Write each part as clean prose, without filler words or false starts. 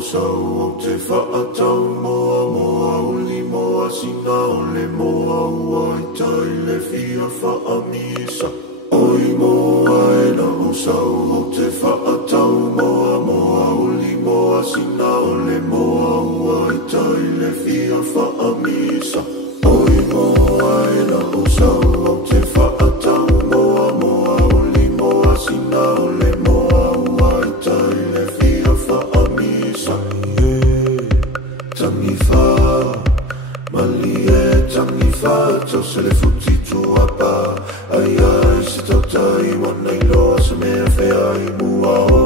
sau o te whaatau moa moa uli moa sina o le moa ua i tai le fia whaamisa. Oi moa e na o sau o te whaatau moa moa uli moa sina o le moa ua i tai le fia whaamisa. Oi moa e na o sau o te whaatau moa moa uli moa sina o le moa ua i tai le fia whaamisa. Tangi wha, mali e tangi wha, tau se le futi tua pa. Ai ai se tau tai wana i loa sa mea whea i mua o.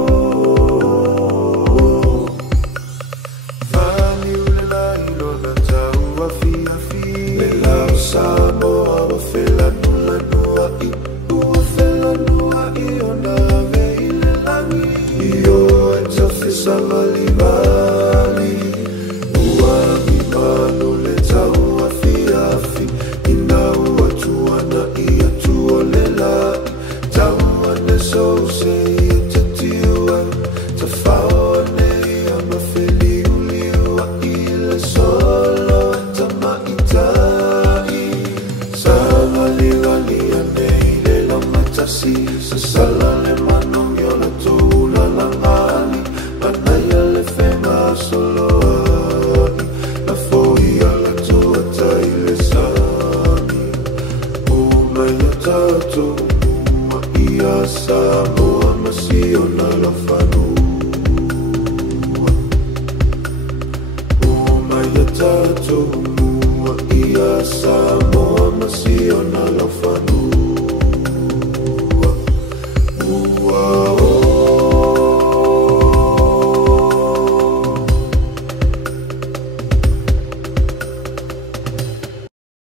Whani ule la i lona tau a fia fi. Le lau sa moa wa whela nula nua i. Ua whela nua i o na ve i le langi. I o e tau whisa mali mali. Ua mi manu le tau a fia fi. I na ua tuana i atu o le lai. Tau ane so se i te tiua. Ta whao ane i a mawheli uli ua i le solo. Ta maitai. Sa wali wali ane i le lamatasi. Sa sala le manong i o na tūla langani. Manaya le whenga solo ani. Na fōi ala tua tai le sani. O mai a tātou mua i a Samoa masi o na la whanua. O mai a tātou mua i a Samoa